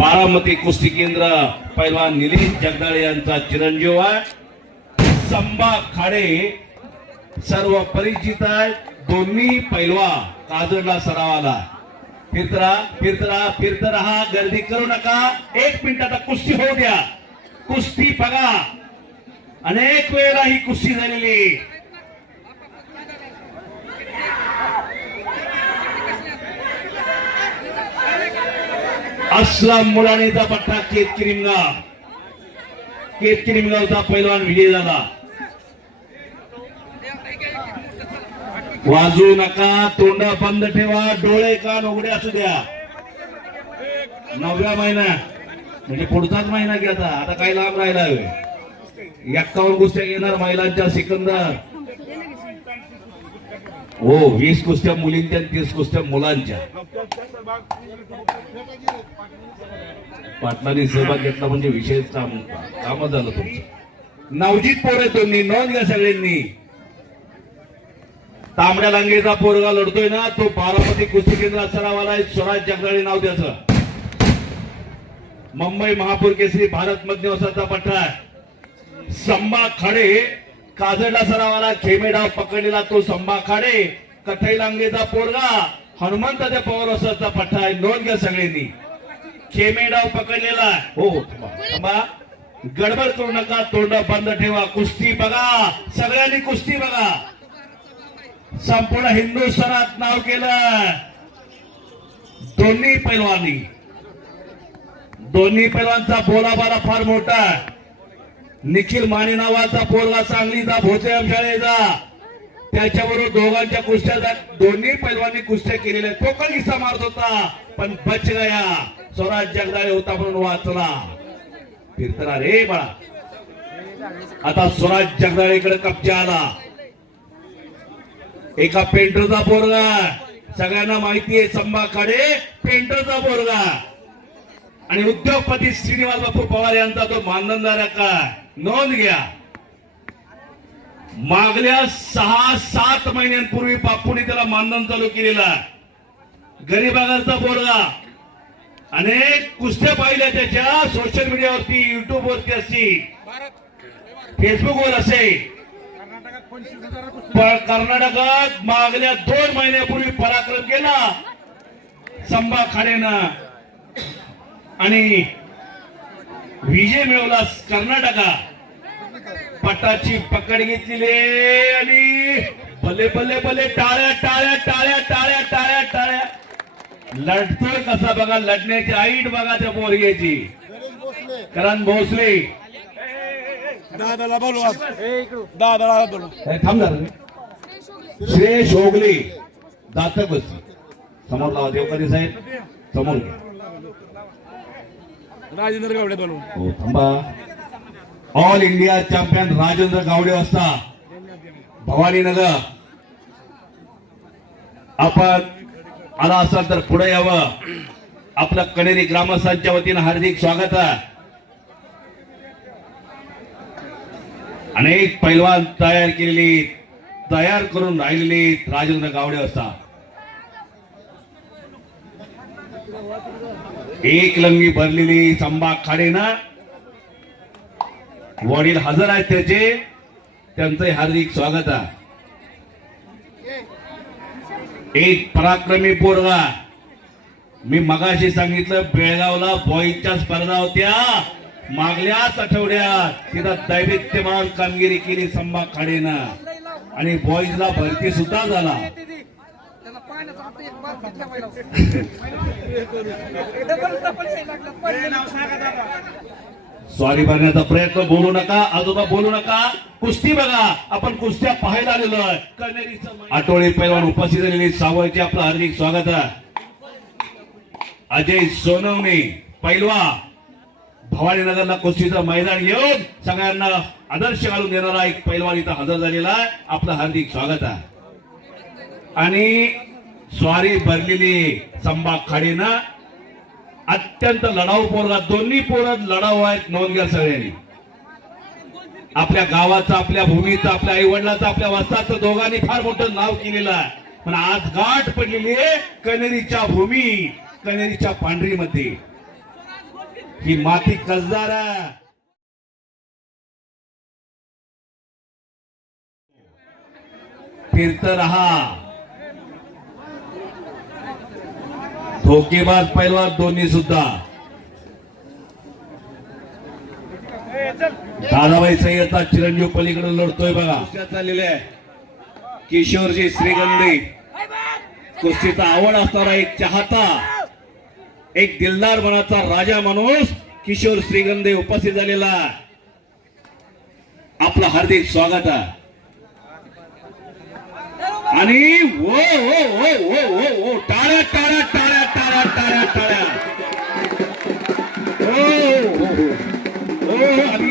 बारामती कुस्ती केंद्र पैलवान निलेश जगदाळे यांचा चिरंजीव आहे. संबा खाडे सर्व परिचित आहे दोन्ही पैलवा काजडला सरावाला. फिरतरा फिरतरा फिरत राहा गर्दी करू नका. एक मिनिट आता कुस्ती होऊ द्या. कुस्ती बघा. अनेक वेळेला ही कुस्ती झालेली असला मुलानेचा पट्टा केतकिरीमगा केतकिरीमगावचा पैलवान विजय झाला. वाजू नका तोंड बंद ठेवा डोळे कान उघडे असू द्या. नवव्या महिना म्हणजे पुढचाच महिना की आता आता काही लांब राहिला आहे. एक्कावन्न कुस्त्या घेणार महिलांच्या सिकंदर. हो वीस कुस्त्या मुलींच्या तीस कुस्त्या मुलांच्या. पाटलांनी सहभाग घेतला म्हणजे विशेष काम काम झालं तुमचं. नवजीत पोर तुम्ही नोंद घ्या सगळ्यांनी. तांबड्या लांगेचा पोरगा लढतोय ना तो बारामती कुस्ती केंद्रात सरावाला आहे स्वराज जगदाळे नाव त्याचं. मुंबई महापौर केसरी भारत मध्यवसाचा पट्टा आहे. संबा खाडे काजडला सरावाला खेमेडाव पकडलेला तो संबा खाडे कथई लांगेचा पोरगा. हनुमंताच्या पवारसाचा पट्टा आहे नोंद घ्या सगळ्यांनी. खेमेडाव पकडलेला. हो हो, थांबा. गडबड करू नका तोंड बंद ठेवा. कुस्ती बघा. सगळ्यांनी कुस्ती बघा. संपूर्ण हिंदुस्थानात नाव केलं दोन्ही पैलवानी. दोन्ही पैलवानचा बोलाबाला फार मोठा आहे. निखिल माने नावाचा पोरगा सांगलीचा भोसे शाळेचा. त्याच्याबरोबर दोघांच्या कुस्त्या दोन्ही पैलवानी कुस्त्या केलेल्या तो पण किस्सा मारत होता पण बच गया. स्वराज जगदाळे होता म्हणून वाचला. फिरतरा रे बाळा. आता स्वराज जगदाळेकडे कब्जा आला. एका पेंटरचा पोरगा सगळ्यांना माहिती आहे संभाकडे पेंटरचा पोरगा आणि उद्योगपती श्रीनिवास बापू पवार यांचा तो मानधनदार काय? नोंद घ्या. मागल्या सहा सात महिन्यांपूर्वी बापूने त्याला मानधन चालू केलेला गरीबागांचा पोरगा. अनेक कुस्त्या पाहिल्या त्याच्या सोशल मीडियावरती युट्यूब वरती असतील फेसबुकवर असेल कर्नाटकात मागल्या दोन महिन्यापूर्वी पराक्रम केला. संभा खाडेनं आणि विजय मिळवला कर्नाटका पटाची पकड घेतलेली आणि भले भले भले टाळ्या टाळ्या टाळ्या टाळ्या टाळ्या टाळ्या. लढतोय कसा बघा लढण्याची आईट बघा त्या पोरग्याची. करण भोसले. दादाला बोलवा. दादाला बोलवा. हे थांब जरा रे. श्रेय शोगले. दातक बसली समोर लावा देवकरी साहेब. समोर राजेंद्र गावडे बोलवा. हो थांबा. All India champion Rajendra Gawde असता भवानीनगर. आपण आला असाल तर पुढे यावं. आपलं कणेरी ग्रामस्थांच्या वतीनं हार्दिक स्वागत आहे. अनेक पैलवान तयार केलेली तयार करून राहिलेली राजेंद्र गावडे असता एक लंगी भरलेली संभा खाडेना वडील हजर आहेत त्याचे. त्यांचं हार्दिक स्वागत आहे. एक पराक्रमी पोरगा. मी मगाशी सांगितलं बेळगावला बॉईजच्या स्पर्धा होत्या. मागल्याच आठवड्यात तिथं दैवित्यमान कामगिरी केली संभा खाडेनं. आणि बॉईजला भरती सुद्धा झाला. स्वारी भरण्याचा प्रयत्न बोलू नका आजोबा बोलू नका. कुस्ती बघा आपण कुस्त्या पाहायला आलेलो आहे. आठवडी पैलवान उपस्थित झालेली सावळचे आपलं हार्दिक स्वागत आहे. अजय सोनवणे पैलवा. भवानीनगरला कुस्तीचं मैदान घेऊन सगळ्यांना आदर्श घालून देणारा एक पैलवान इथं हजर झालेला आहे. आपलं हार्दिक स्वागत आहे. आणि स्वारी भरलेली संबा खाडीनं अत्यंत लढाऊ पोरगा दोन्ही पोरं लढाऊ आहेत नोंद घ्या सगळ्यांनी. आपल्या गावाचं आपल्या भूमीचं आपल्या आई वडिलाचं आपल्या वस्ताचं दोघांनी फार मोठं नाव केलेलं आहे. पण आज गाठ पडलेली आहे कनेरीच्या भूमी कनेरीच्या पांढरीमध्ये. ही माती कसदार आहे? फिरत रहा. धोकेबाज पहिला दोन्ही सुद्धा. दादाबाई सय्यदचा चिरंजीव पलीकडे लढतोय बघा. चाललेले आहे. किशोरजी श्रीगंधी. कुस्तीचा आवड असणारा एक चाहता. एक दिलदार मनाचा राजा माणूस किशोर श्रीगंधे उपस्थित झालेला आपलं हार्दिक स्वागत आहे. आणि ओ ओ ओ ओ ओ टाळ्या टाळ्या टाळ्या. তারা তারা তারা ও ও আমি